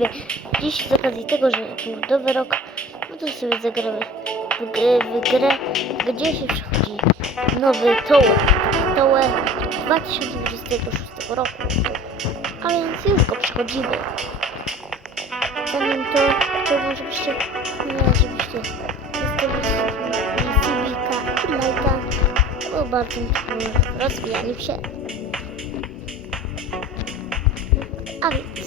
właściwie dziś z okazji tego, że nowy rok, no to sobie zagramy w, g- w grę, gdzie się przechodzi nowy tower. Tower 2026 roku. A więc już go przechodzimy. Zanim to, chciałbym, żebyście, nie, żebyście i lajka, bo bardzo rozwijaniu się. A więc,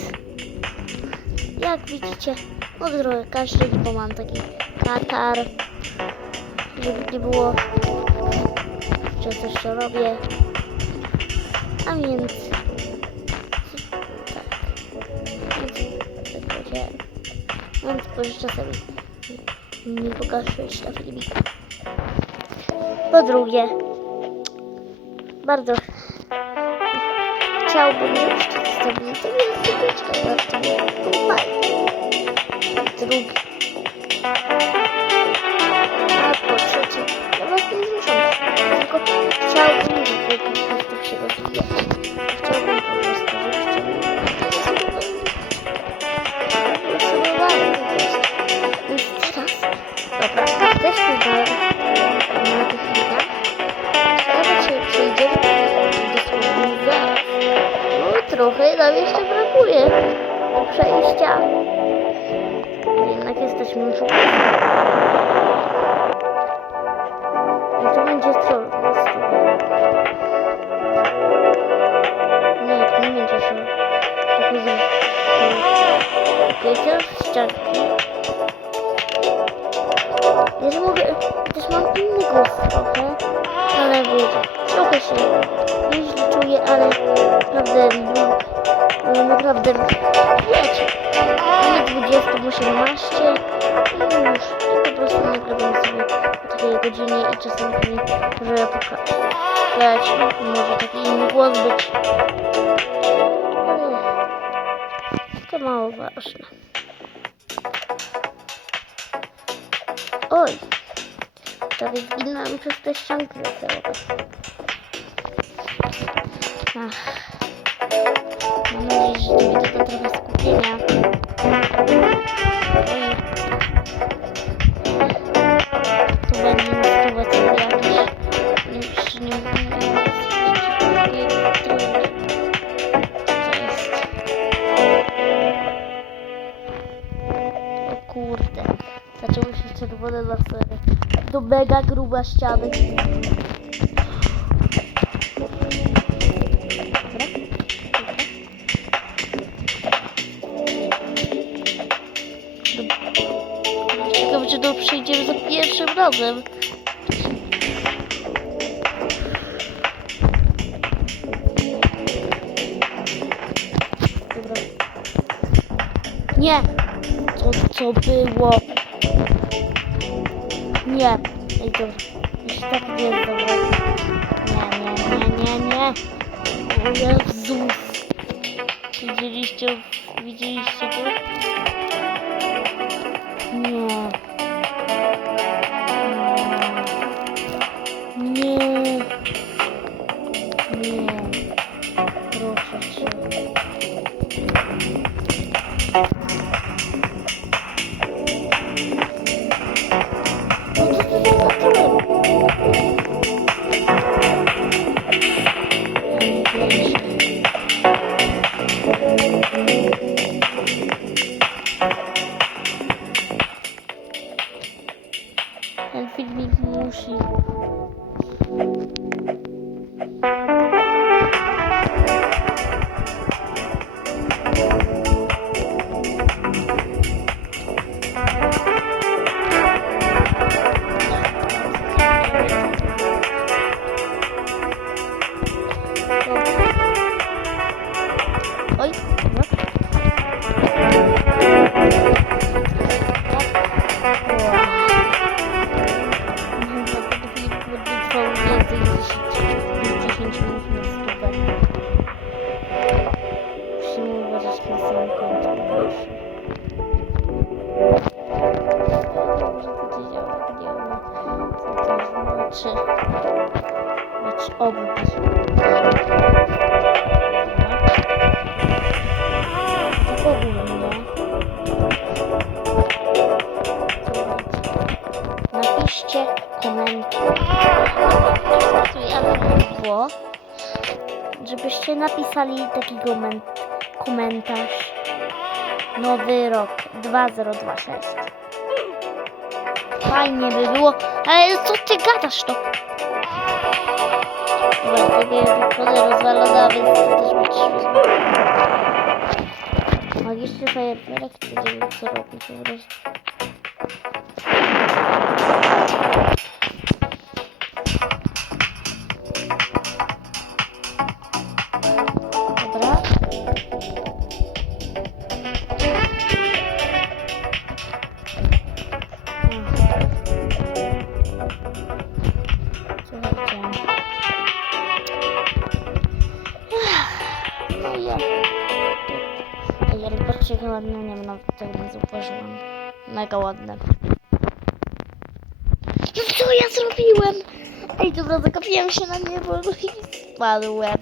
jak widzicie, od trochę kaszleć, bo mam taki katar, żeby nie było, że coś to robię. A więc, tak, więc, tak powiedziałem. Więc pożyczę sobie nie pokażesz na filmiku. Po drugie, bardzo chciałbym, żebyście zostawili to wielkie na tym fajnie. Drugi. A po trzecie, ja was nie zmuszam, tylko chciałbym, żeby po prostu się rozwijać. Chciałbym po prostu, żebyście dobra, jesteśmy na, na trochę nam jeszcze brakuje do przejścia. Jednak jesteśmy już ważne. Oj, prawie zginąłem przez te ścianki wesołe. Ach. Mam nadzieję, że to mi tylko trochę skupienia. Oj. To mega gruba ściany. Ciekawe, czy to przejdziemy za pierwszym razem. Nie! Co, co było? Nie. Ej, to już tak nie jest dobra. Nie, nie, nie, nie, thank you. obwód. Tak ogólnie. Napiszcie komentarz. Co ja by było, żebyście napisali taki komentarz. Nowy rok 2026. Fajnie by było, ale co ty gadasz to? Dobra, tego jest trochę rozwalona, więc to też będzie świetne. Magiczny fajerwerek Mega ładne. No co ja zrobiłem? Ej, dobra, zagapiłem się na niebo i spadłem.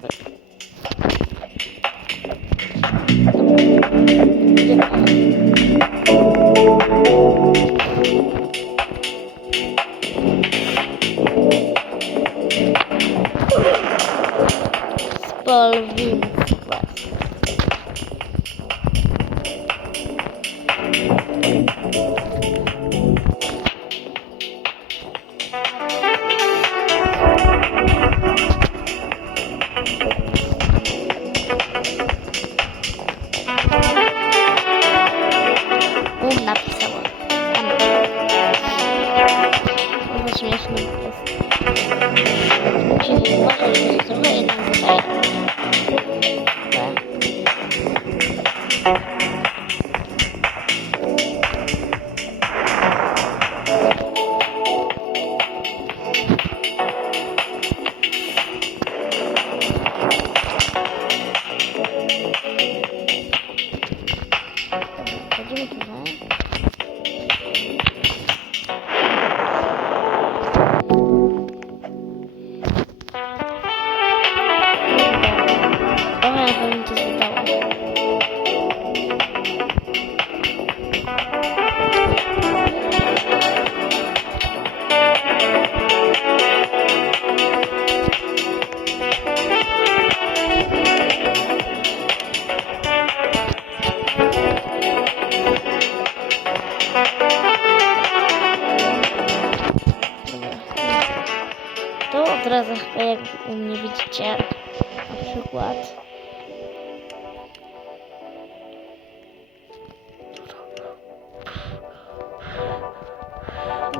Przykład.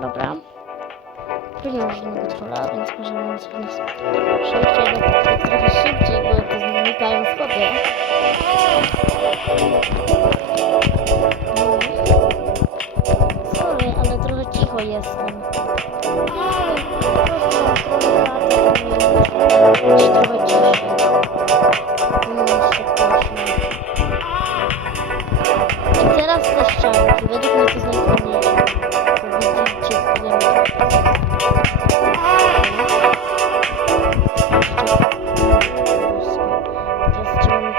Dobra. Tu nie ma żadnego trolla, więc możemy sobie przejść do trochę szybciej, bo to znikają schody. Sorry, ale trochę cicho jestem. Trochę ciszej. I teraz te ścianki, według mnie to jest najtrudniejsze.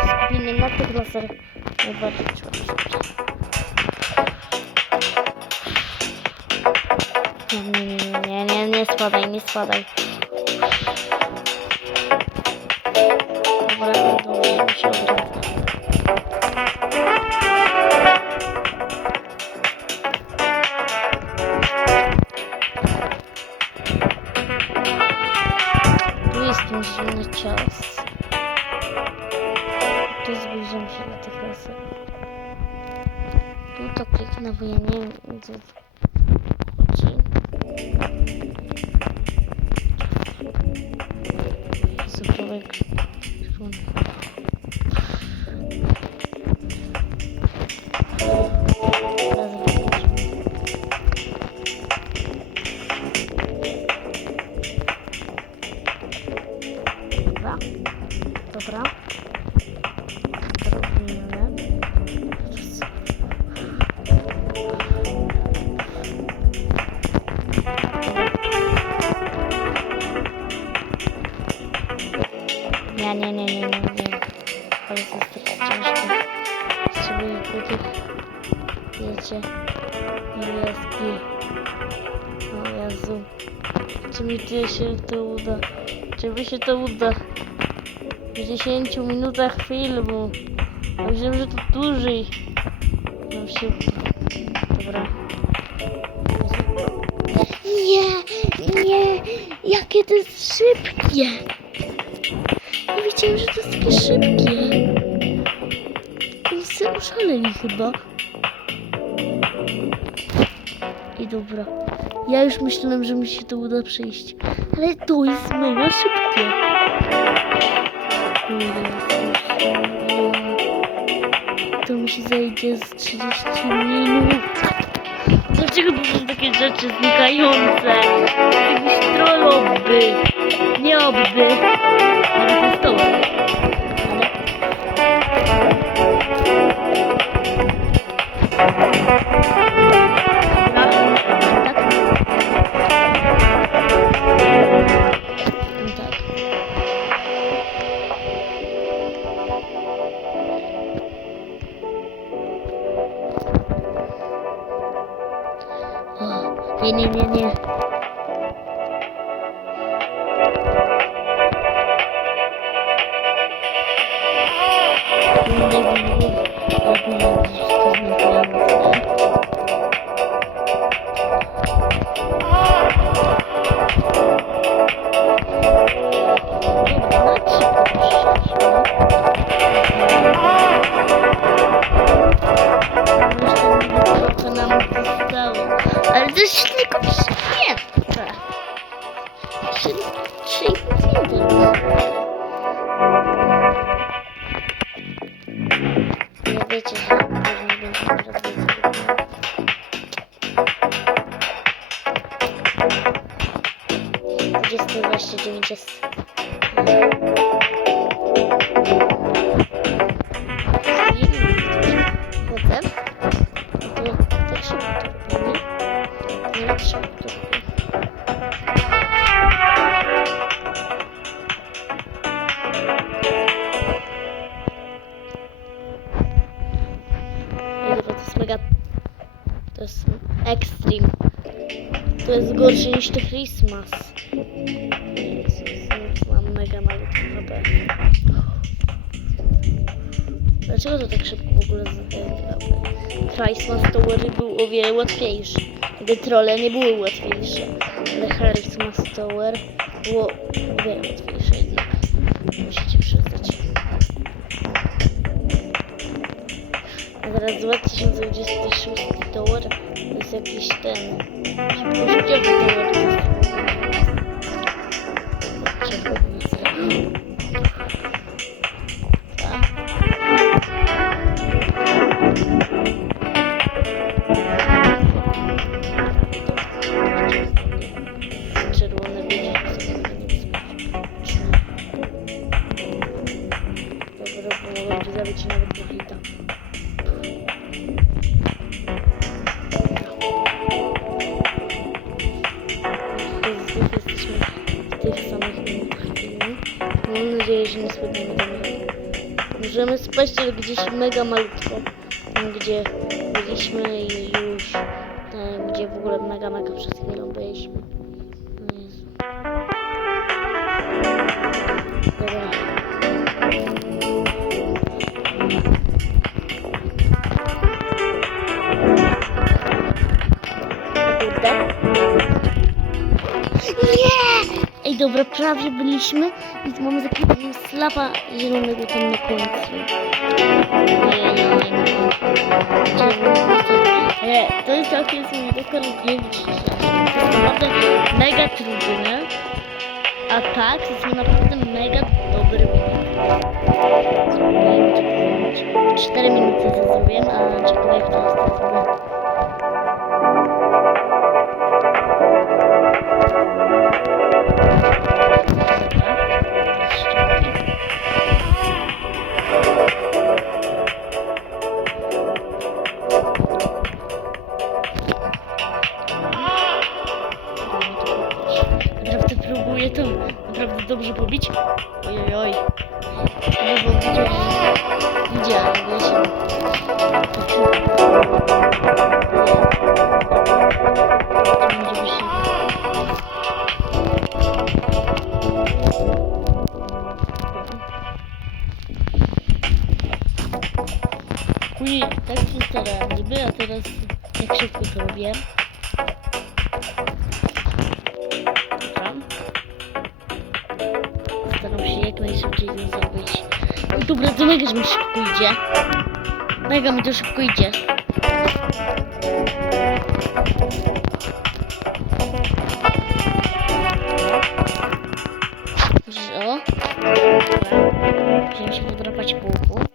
Skupienie na tych laserach. Najbardziej trzeba skupienie. Nie, nie, nie, nie, nie, nie spadaj, nie spadaj. Dobra, się to uda? W 10 minutach filmu. Myślałem, że to dłużej. No się... Dobra. Nie, nie, jakie to jest szybkie. Nie wiedziałem, że to jest takie szybkie. Oni się oszaleli chyba. I dobra. Ja już myślałem, że mi się to uda przejść. Ale to jest mega szybkie. To mi się zajdzie z 30 minut. Dlaczego to są takie rzeczy znikające? Jakiś troll obby. Nie obby. To jest to. Ale... Dlaczego to tak szybko w ogóle Christmas Tower był o wiele łatwiejszy. Te trolle nie były łatwiejsze. Ale Christmas Tower było o wiele łatwiejsze jednak. Musicie przyznać. A teraz 2026 Tower to jest jakiś ten szybkościowy Tower. To hita. Jesteśmy w tych samych filmu. Mam nadzieję, że nie spadniemy mega. Możemy spaść, ale gdzieś mega malutko. Tam, gdzie byliśmy i już tam, gdzie w ogóle mega mega przed dobra, prawie byliśmy i tu mamy takiego slapa zielonego tam na końcu. Nie, to jest całkiem sobie. To jest naprawdę mega trudne. A tak, to jest naprawdę mega dobry wynik. Spróbujemy to powiedzieć. 4 minuty to zrobiłem, a czekaj jak to zrobię. Idzie. Mega mi to szybko idzie. O. Musimy się podrapać po łuku.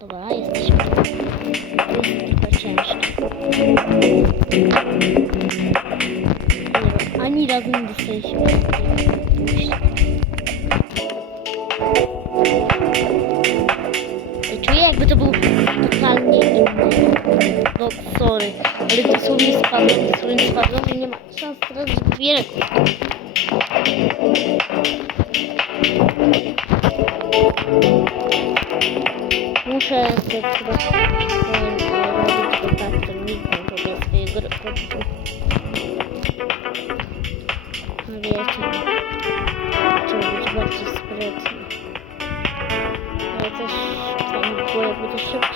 Dobra, jesteśmy. To jest trochę ciężkie. Ani razu nie dostaliśmy. No sorry, ale dosłownie spadłem, dosłownie spadłem i nie ma szans teraz, żeby dwie rekord. Muszę sobie chyba tak, to nigdy nie swojego rekordu. No wiecie, trzeba być bardziej sprytny. Ale też fajnie było, jakby to szybciej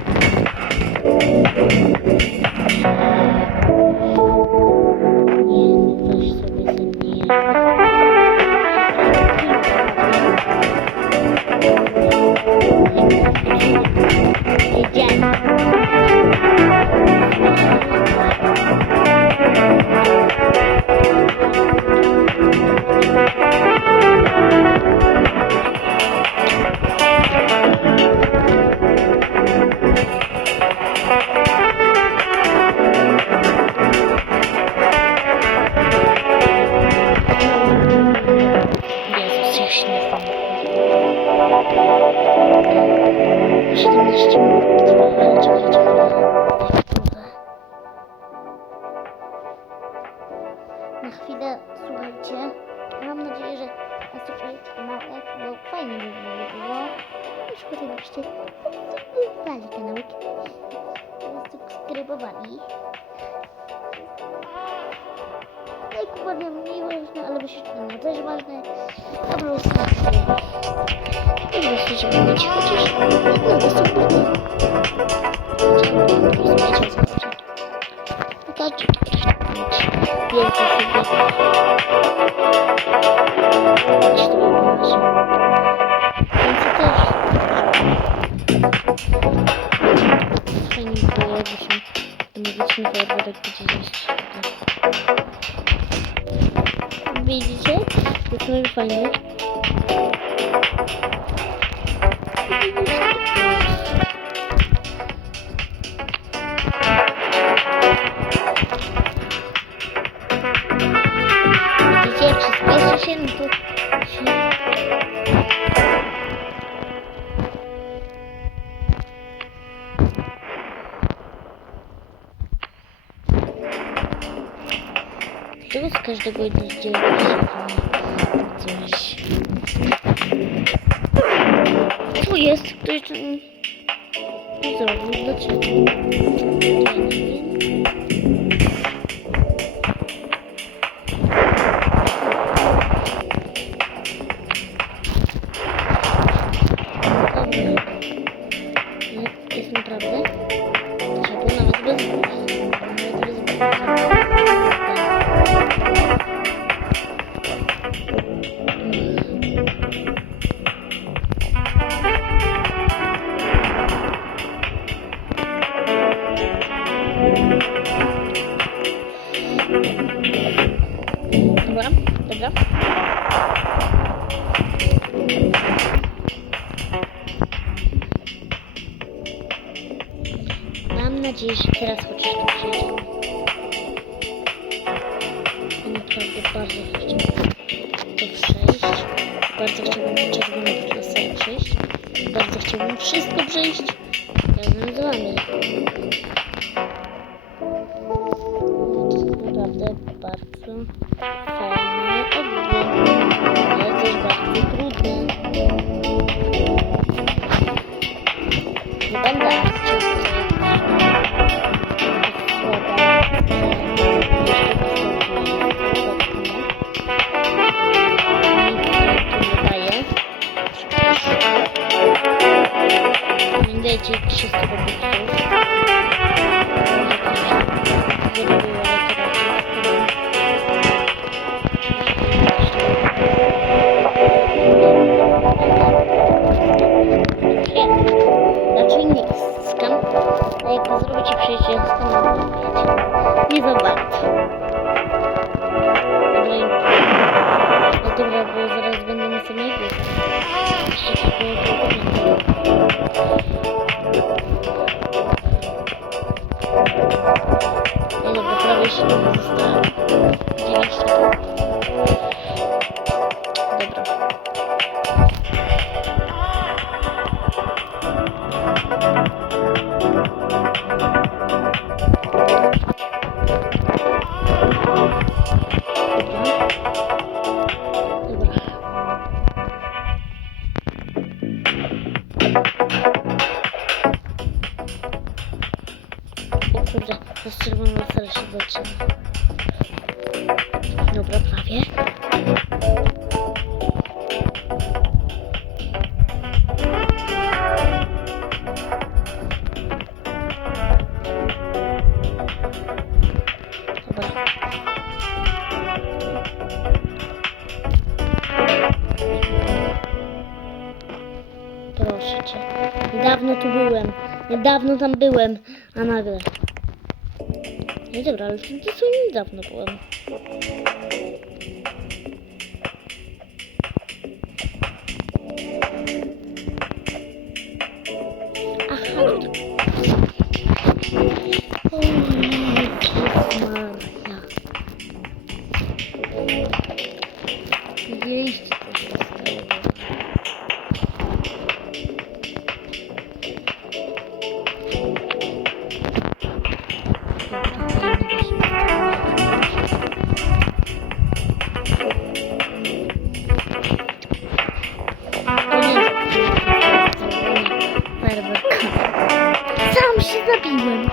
Rozumiecie o co chodzi? No Wystarczy mieć Czego z każdego idzie coś? Tu jest ktoś... mm, Nie zrobił, dlaczego? Dobra, dobra. Mam nadzieję, że teraz chociaż to przejdzie. Naprawdę bardzo chciałbym to przejść. Bardzo chciałbym to czerwone laser przejść. Bardzo chciałbym wszystko przejść. Razem z wami. Niedawno tu byłem. niedawno tam byłem, a nagle. No dobra, ale to, to niedawno byłem. się.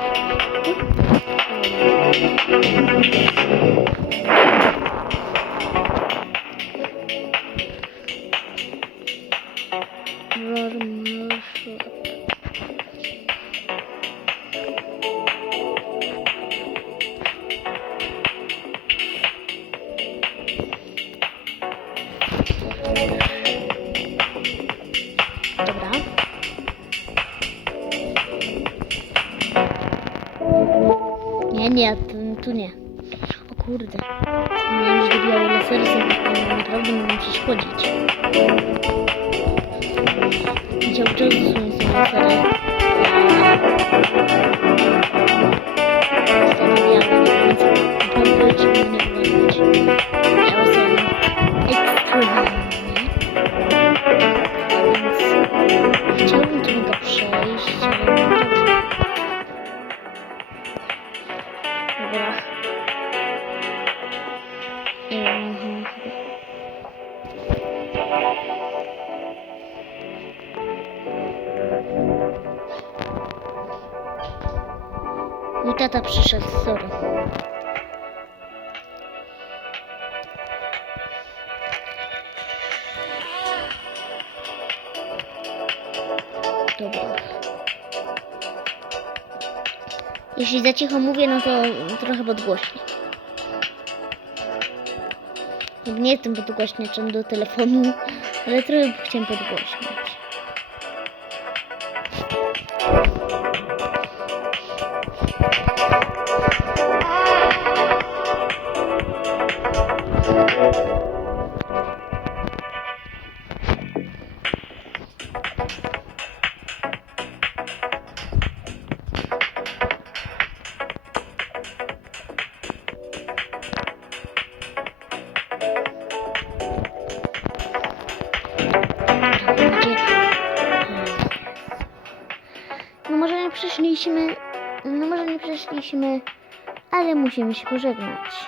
cicho mówię, no to trochę podgłośnie. Nie jestem podgłośniaczem do telefonu, ale trochę chciałem podgłośnić. musimy się pożegnać.